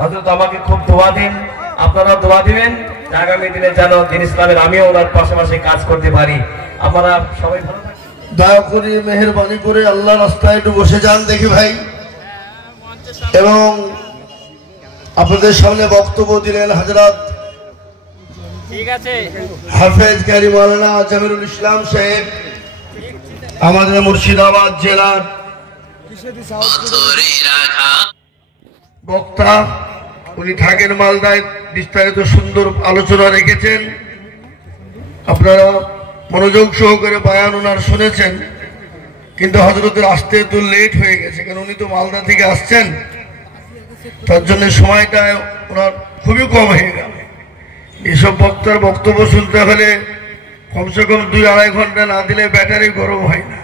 হযরত আমাকে খুব দোয়া দিন, আপনারা দোয়া দিবেন আগামী দিনে যেন দিন ইসলামের আমিও ওনার পাশাপাশি কাজ করতে পারি। আপনারা সবাই ভালো থাকবেন। দয়া করে মেহেরবানি করে আল্লাহর রাস্তায় একটু বসে যান দেখি ভাই। এবং আপনাদের সামনে বক্তব্য দিলেন হযরত হাফেজ কারি মাওলানা জামিরুল ইসলাম সাহেব, আমাদের মুর্শিদাবাদ জেলার বক্তা। উনি থাকেন মালদায়, বিস্তারিত সুন্দর আলোচনা রেখেছেন। আপনারা মনোযোগ সহকারে বয়ান ওনার শুনেছেন, কিন্তু হযরতের আসতে তো লেট হয়ে গেছে, কারণ উনি তো মালদা থেকে আসছেন, তার জন্য সময়টা ওনার খুবই কম হয়ে গেল। এসব বক্তার বক্তব্য শুনতে হলে কমসে কম 2-2.5 ঘন্টা না দিলে ব্যাটারি গরম হয় না,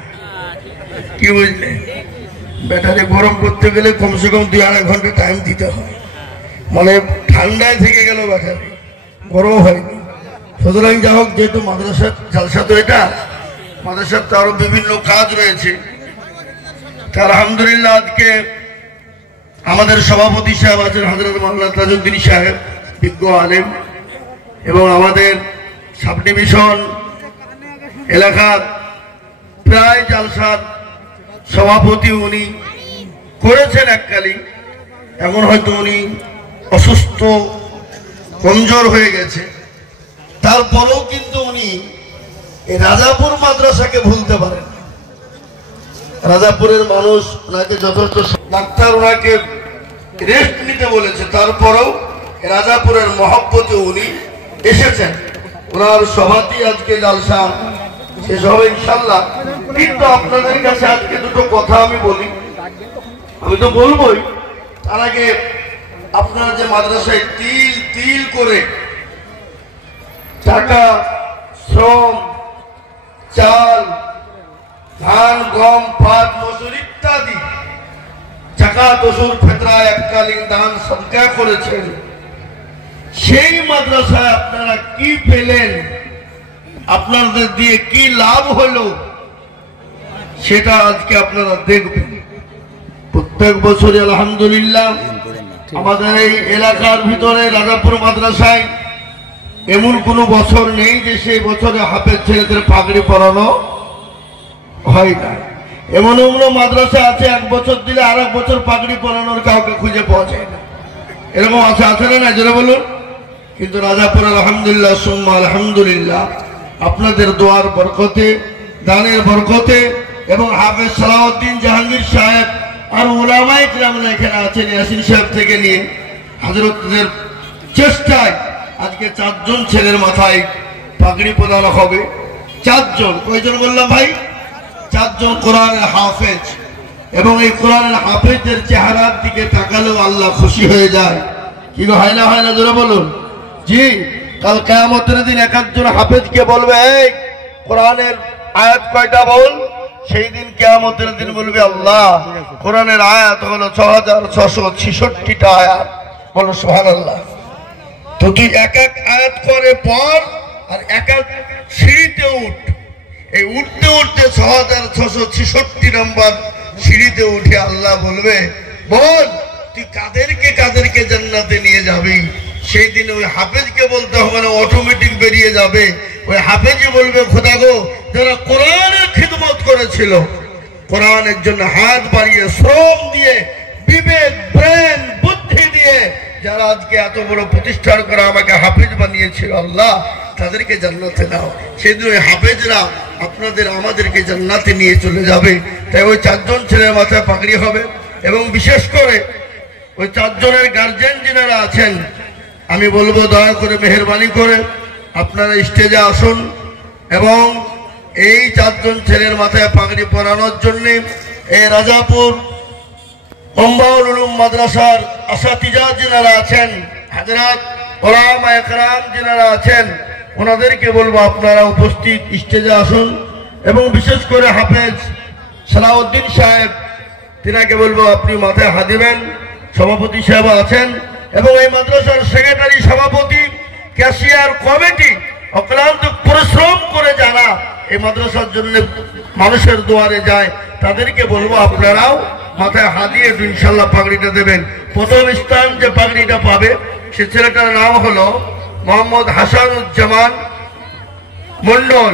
কি বুঝলে? ব্যাটারি গরম করতে গেলে কমসে কম 2-2.5 ঘন্টা টাইম দিতে হয়, মানে ঠান্ডায় থেকে গেল, ব্যাটারি গরম হয়নি। সুতরাং যা হোক, যেহেতু মাদ্রাসার জালসা, তো এটা মাদ্রাসার তো আরো বিভিন্ন কাজ রয়েছে। আলহামদুলিল্লাহ আজকে আমাদের সভাপতি সাহেব আছেন হযরত মাওলানা তাজউদ্দিন সাহেব, বিজ্ঞ আলেম, এবং আমাদের সাব ডিভিশন এলাকার প্রায় জালসার সভাপতি উনি করেছেন এককালীন। এখন হয়তো উনি অসুস্থ, কমজোর হয়ে গেছে, তারপরেও কিন্তু উনি এই রাজাপুর মাদ্রাসাকে ভুলতে পারেন। রাজাপুরের মানুষ ওনাকে যথেষ্ট, ডাক্তার ওনাকে রেস্ট নিতে বলেছে, তারপরেও রাজাপুরের মহব্বতে উনি এসেছেন। ওনার সভাতেই আজকে জালসা শেষ হবে ইনশাল্লাহ। কিন্তু আপনাদের কাছে আজকে দুটো কথা আমি বলি, আমি তো বলবোই, তার আগে আপনারা যে মাদ্রাসায় তিল তিল করে টাকা, শ্রম, চাল, ধান, গম, পাট, মজুর ইত্যাদি জাকাত, ওসুর, ফিতরা, এককালীন দান সদকা করেছেন, সেই মাদ্রাসায় আপনারা কি পেলেন, আপনাদের দিয়ে কি লাভ হলো, সেটা আজকে আপনারা দেখবেন। প্রত্যেক বছরই আলহামদুলিল্লাহ আমাদের এই এলাকার ভিতরে রাজাপুর মাদ্রাসায় এমন কোন বছর নেই যে সেই বছরে হাফেজ ছেলেদের পাগড়ি পরানো হয় না। এমন এমন মাদ্রাসা আছে, 1 বছর দিলে আর 1 বছর পাগড়ি পরানোর কাউকে খুঁজে পাওয়া যায় না, এরকম আছে না যেটা বলুন। কিন্তু রাজাপুর আলহামদুলিল্লাহ সুম্মা আলহামদুলিল্লাহ আপনাদের দোয়ার বরকতে, দানের বরকতে, এবং হাফেজ সালাউদ্দিন জাহাঙ্গীর সাহেব আর উলামায়ে কিরামরা এখানে আছেন, ইয়াসিন সাহেব থেকে নিয়ে হযরতদের চেষ্টায় আজকে 4 জন ছেলের মাথায় পাগড়ি প্রদান হবে। 4 জন, কয়জন বললাম ভাই? 4 জন কোরআনের হাফেজ। এবং এই কোরআনের হাফেজদের চেহারার দিকে তাকালেও আল্লাহ খুশি হয়ে যায়, কি হয় না জোরে বলুন। জি, কাল কিয়ামতের দিন এক একজন হাফেজকে বলবে, এই কোরআনের আয়াত কয়টা বল। সেই দিন কিয়ামতের দিন বলবে, আল্লাহ কোরআনের আয়াত হলো 6666টা আয়াত, বলো সুবহানাল্লাহ। তো তুই এক এক আয়াত করে পড় আর এক এক সিঁড়িতে উঠ। এই উঠতে উঠতে 6666 নম্বর সিঁড়িতে উঠে আল্লাহ বলবে, বল তুই কাদেরকে জান্নাতে নিয়ে যাবি। সেই দিন ওই হাফেজকে বলতে হবে না, অটোমেটিক বেরিয়ে যাবে। ওই হাফেজই বলবে, খোদা গো, যারা কোরআনের খিদমত করেছিল, কোরআনের জন্য হাত বাড়িয়ে, শ্রম দিয়ে, বিবেক, ব্রেন, বুদ্ধি দিয়ে যারা আজকে এত বড় প্রতিষ্ঠান করে আমাকে হাফেজ বানিয়েছিল, আল্লাহ তাদেরকে জান্নাতে নাও। সেদিন ওই হাফেজরা আপনাদের আমাদেরকে জান্নাতে নিয়ে চলে যাবে। তাই ওই 4 জন ছেলের মাথায় পাগড়ি হবে। এবং বিশেষ করে ওই 4 জনের গার্জেন যিনারা আছেন, আমি বলবো দয়া করে মেহেরবানি করে আপনারা স্টেজে আসুন এবং এই 4 জন ছেলের মাথায় পাগড়ি পরানোর জন্য এই রাজাপুর অম্বাউল উলুম মাদ্রাসার আসাতিজা যিনারা আছেন, হযরত উলামায়ে কেরাম যিনারা আছেন, ওনাদেরকে বলবো আপনারা উপস্থিত স্টেজে আসুন। এবং বিশেষ করে হাফেজ সালাউদ্দিন সাহেব, তিনাকে বলবো আপনি মাথায় হাত দিবেন। সভাপতি সাহেব আছেন এবং এই মাদ্রাসার সেক্রেটারি, সভাপতি, ক্যাশিয়ার কমিটি অক্লান্ত পরিশ্রম করে যারা এই মাদ্রাসার জন্য মানুষের দুয়ারে যায়, তাদেরকে বলবো আপনারাও মাথায় হাত দিয়ে একটু ইনশাল্লাহ পাগড়িটা দেবেন। প্রথম স্থান যে পাগড়িটা পাবে সে ছেলেটার নাম হলো মোহাম্মদ হাসানুজ্জামান মন্ডল,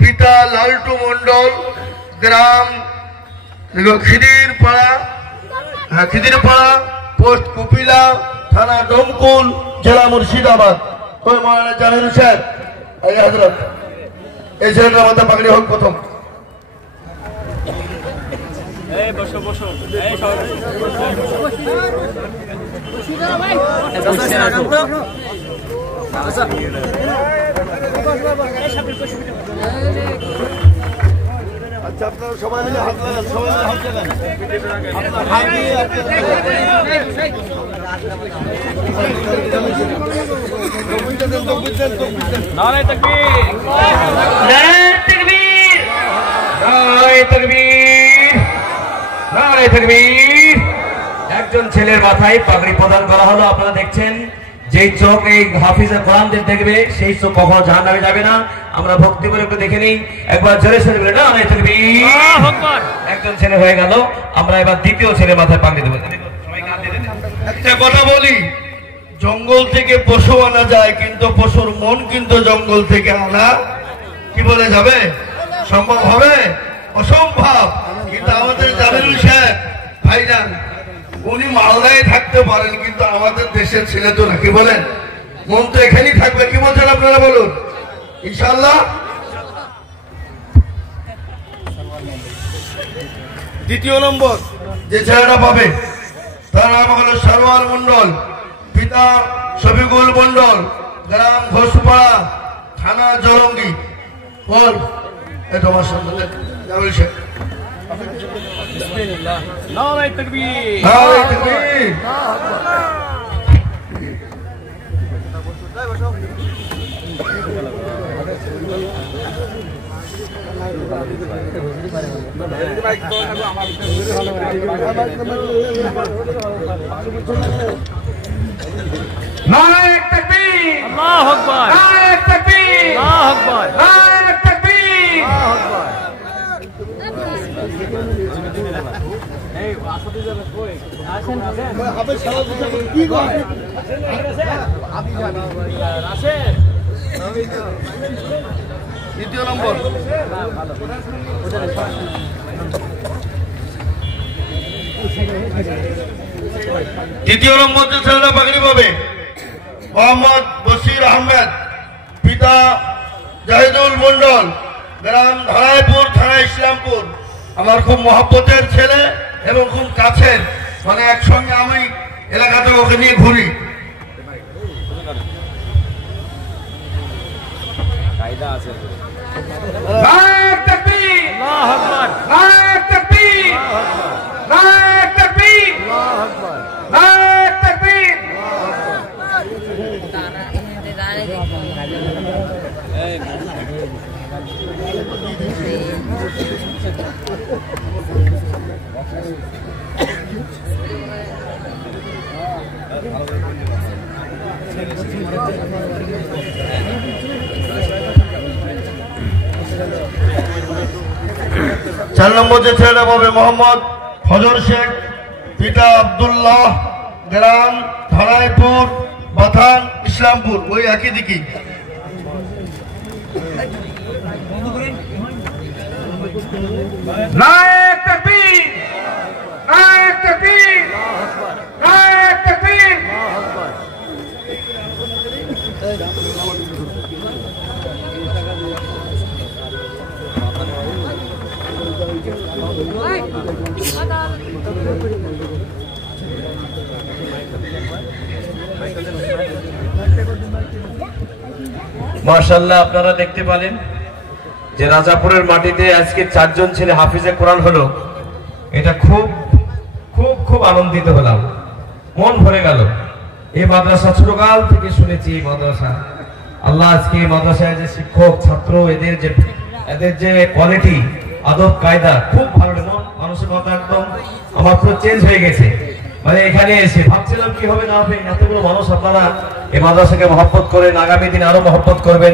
পিতা লালটু মন্ডল, গ্রাম খিদিরপাড়া, পোস্ট কুপিলা, থানা ডোমকুল, জেলা মুর্শিদাবাদ। ওই মৌলানা জামিল সাহেব, এই হযরত, এই ছেলেটার মাথা পাগড়ি হোক প্রথম। আচ্ছা, আপনারা সবাই মিলে হাত লাগান, সবাই মিলে হাত লাগান। নারে তাকবীর, নারে তাকবীর, নারে তাকবীর, নারে তাকবীর। একজন ছেলের মাথায় পাগড়ি প্রদান করা হলো। আপনারা দেখছেন যেই চোখ এই হাফিজের কোরআনদের দেখবে সেই চোখ কখনো জাহান্নামে যাবে না। আমরা ভক্তি করে একটু দেখে নিই, একবার জোরে সোরে বলে নারে তাকবীর। একজন ছেলে হয়ে গেল, আমরা এবার দ্বিতীয় ছেলের মাথায় পাগড়ি দেবো। একটা কথা বলি, জঙ্গল থেকে পশু আনা যায়, কিন্তু পশুর মন কিন্তু জঙ্গল থেকে আনা কি বলে যাবে? সম্ভব হবে? অসম্ভব। কিন্তু আমাদের জামিলুল সাহেব ভাইজান উনি মালদায় থাকতে পারেন, কিন্তু আমাদের দেশের ছেলে তো নাকি বলেন, মন তো এখানেই থাকবে। কি বলছেন আপনারা বলুন? ইনশাআল্লাহ। দ্বিতীয় নম্বর যে ছেলেটা পাবে তার নাম হলো সরোয়ার মন্ডল, পিতা শফিকুল মন্ডল, গ্রাম ঘোষপাড়া, থানা জলঙ্গি। বল এই তোমার সন্তান জামিল সাহেব। নারে তাকবীর, নারে তাকবীর। নারে তাকবীর, আল্লাহু আকবার, নারে তাকবীর, আল্লাহু আকবার, নারে তাকবীর, আল্লাহু আকবার। এই আসতে যাবে কই আসেন আসেন হবে সারা কি করে আপনি জানেন আসেন। দ্বিতীয় নম্বর দ্বিতীয় নম্বর যে ছেলেটা পাগড়ি পাবে মোহাম্মদ বশির আহমেদ, পিতা জাহিদুল মন্ডল, গ্রাম ধরাইপুর, থানা ইসলামপুর। আমার খুব মহব্বতের ছেলে এবং খুব কাছের, মানে একসঙ্গে আমি এলাকাতে ওকে নিয়ে ঘুরি। নারে তাকবীর, আল্লাহু আকবার, নারে তাকবীর, নারে তাকবীর, আল্লাহু আকবার, নারে তাকবীর। চার নম্বর যে ছেলেটা পাবে মোহাম্মদ ফজর শেখ, পিতা আব্দুল্লাহ, গ্রাম ধরাইপুর, বাথান ইসলামপুর, ওই একই দিকে। নারে তাকবীর, নারে তাকবীর, নারে তাকবীর, আল্লাহু আকবার। মাশাআল্লাহ, আপনারা দেখতে পেলেন যে রাজাপুরের মাটিতে আজকে 4 জন ছেলে হাফিজে কোরআন হলো। এটা খুব খুব খুব আনন্দিত হলাম, মন ভরে গেল। এই মাদ্রাসা ছোটকাল থেকে শুনেছি, এই মাদ্রাসা আল্লাহ আজকে এই মাদ্রাসায় যে শিক্ষক ছাত্র এদের যে কোয়ালিটি, আদব কায়দা খুব ভালো। মানসিকতা একদম আমার পুরো চেঞ্জ হয়ে গেছে। মানে এখানে এসে ভাবছিলাম কি হবে না হবে, এতগুলো মানুষ আপনারা এই মাদ্রাসাকে মহব্বত করেন, আগামী দিন আরো মহব্বত করবেন।